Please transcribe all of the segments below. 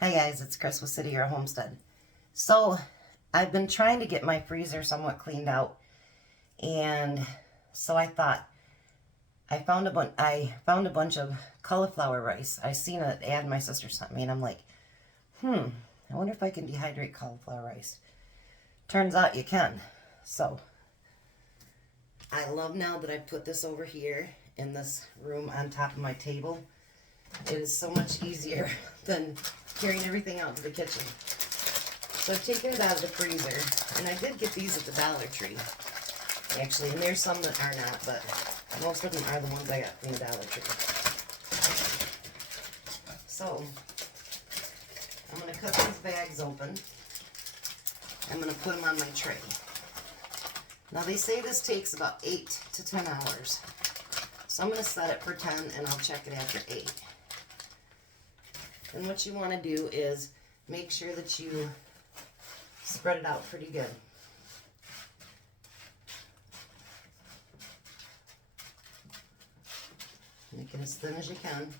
Hi guys, it's Chris with Citygirlhomestead. So, I've been trying to get my freezer somewhat cleaned out, and so I thought I found a bunch of cauliflower rice. I seen an ad my sister sent me, and I'm like, I wonder if I can dehydrate cauliflower rice. Turns out you can. So, I love now that I put this over here in this room on top of my table. It is so much easier than carrying everything out to the kitchen. So I've taken it out of the freezer, and I did get these at the Dollar Tree, actually, and there's some that are not, but most of them are the ones I got from the Dollar Tree. So, I'm going to cut these bags open. I'm going to put them on my tray. Now they say this takes about 8 to 10 hours. So I'm going to set it for 10, and I'll check it after 8. And what you want to do is make sure that you spread it out pretty good. Make it as thin as you can.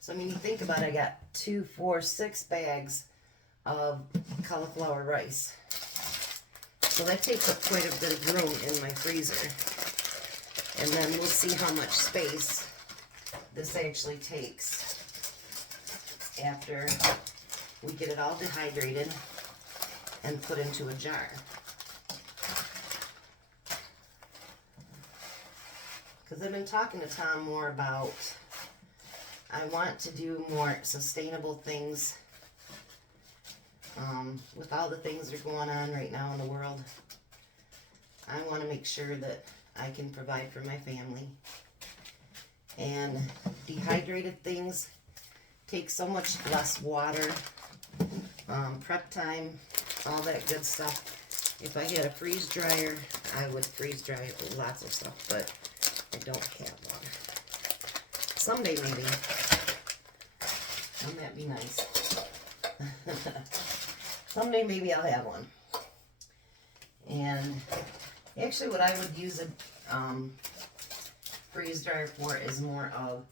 So I mean, you think about it, I got 2, 4, 6 bags of cauliflower rice. So that takes up quite a bit of room in my freezer. And then we'll see how much space this actually takes after we get it all dehydrated and put into a jar. Because I've been talking to Tom more about, I want to do more sustainable things with all the things that are going on right now in the world. I want to make sure that I can provide for my family. And dehydrated things take so much less water, prep time, all that good stuff. If I had a freeze dryer, I would freeze dry lots of stuff, but I don't have one. Someday maybe. Wouldn't that be nice? Someday maybe I'll have one. And actually what I would use a freeze dryer for is more of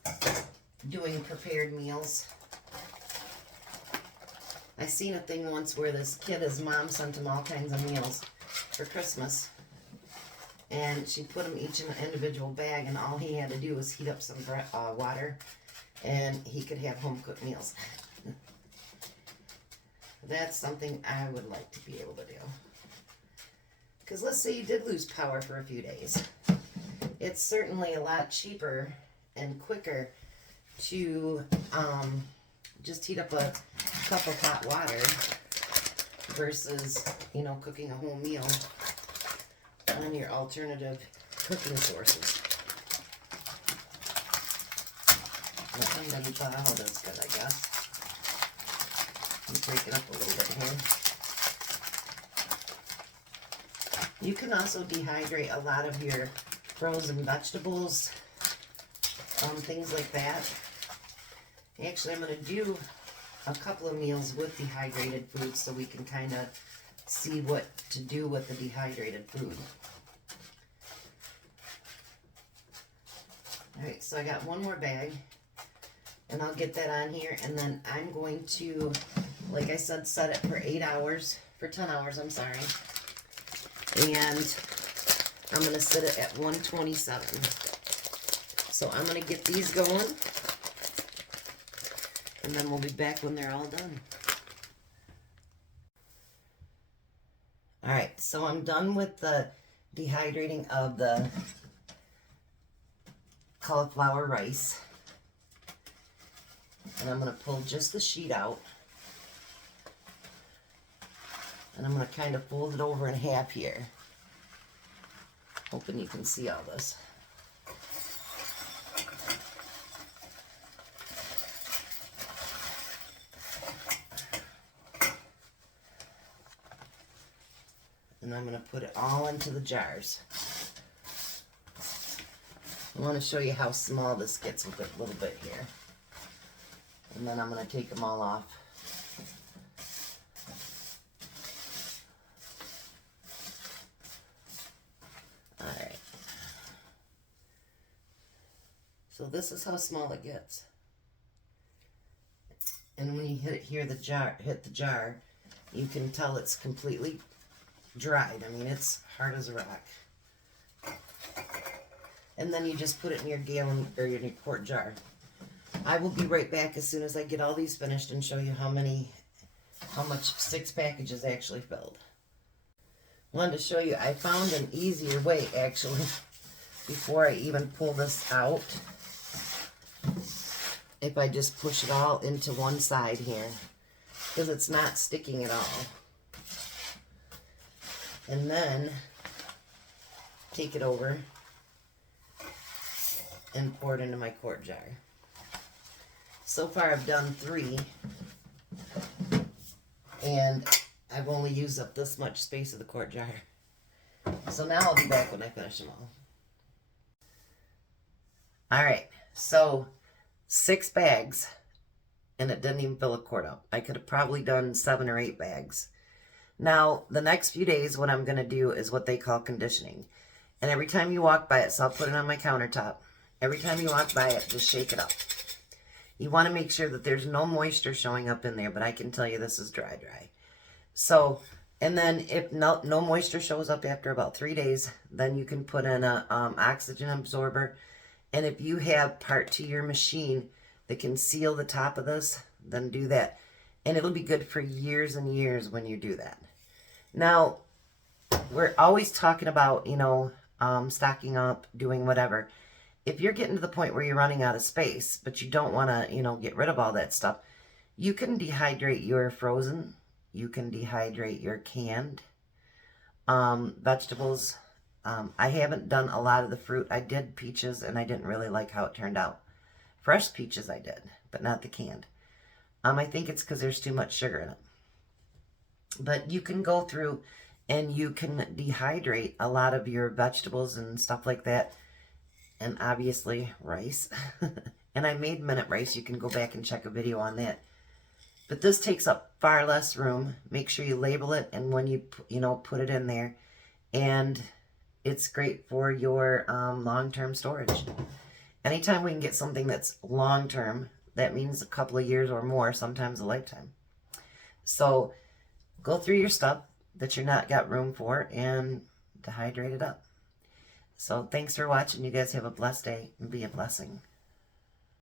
doing prepared meals. I seen a thing once where this kid, his mom sent him all kinds of meals for Christmas, and she put them each in an individual bag, and all he had to do was heat up some water, and he could have home cooked meals. That's something I would like to be able to do. Because let's say you did lose power for a few days. It's certainly a lot cheaper and quicker to just heat up a cup of hot water versus, you know, cooking a whole meal on your alternative cooking sources. That one doesn't thaw out as good, I guess. Let me break it up a little bit here. You can also dehydrate a lot of your frozen vegetables, things like that. Actually, I'm going to do a couple of meals with dehydrated food so we can kind of see what to do with the dehydrated food. Alright, so I got one more bag, and I'll get that on here, and then I'm going to, like I said, set it for 8 hours, for 10 hours, I'm sorry. And I'm going to set it at 127. So I'm going to get these going, and then we'll be back when they're all done. Alright, so I'm done with the dehydrating of the cauliflower rice. And I'm going to pull just the sheet out. And I'm going to kind of fold it over in half here. Hoping you can see all this. And I'm going to put it all into the jars. I want to show you how small this gets with a little bit here. And then I'm going to take them all off. Alright. So this is how small it gets. And when you hit the jar, you can tell it's completely dried. I mean, it's hard as a rock. And then you just put it in your gallon or your quart jar. I will be right back as soon as I get all these finished and show you how much 6 packages actually filled. Wanted to show you, I found an easier way actually before I even pull this out. If I just push it all into one side here, because it's not sticking at all. And then take it over and pour it into my quart jar. So far I've done 3, and I've only used up this much space of the quart jar. So now I'll be back when I finish them all. Alright, so 6 bags, and it didn't even fill a quart up. I could have probably done 7 or 8 bags. Now, the next few days, what I'm going to do is what they call conditioning. And every time you walk by it, so I'll put it on my countertop. Every time you walk by it, just shake it up. You want to make sure that there's no moisture showing up in there, but I can tell you this is dry. So, and then if no moisture shows up after about 3 days, then you can put in a oxygen absorber. And if you have part to your machine that can seal the top of this, then do that. And it'll be good for years and years when you do that. Now, we're always talking about, stocking up, doing whatever. If you're getting to the point where you're running out of space, but you don't want to, get rid of all that stuff, you can dehydrate your frozen. You can dehydrate your canned vegetables. I haven't done a lot of the fruit. I did peaches, and I didn't really like how it turned out. Fresh peaches I did, but not the canned. I think it's because there's too much sugar in it. But you can go through and you can dehydrate a lot of your vegetables and stuff like that. And obviously rice. And I made minute rice. You can go back and check a video on that. But this takes up far less room. Make sure you label it, and when you put it in there. And it's great for your long-term storage. Anytime we can get something that's long-term, that means a couple of years or more, sometimes a lifetime. So go through your stuff that you're not got room for and dehydrate it up. So thanks for watching. You guys have a blessed day and be a blessing.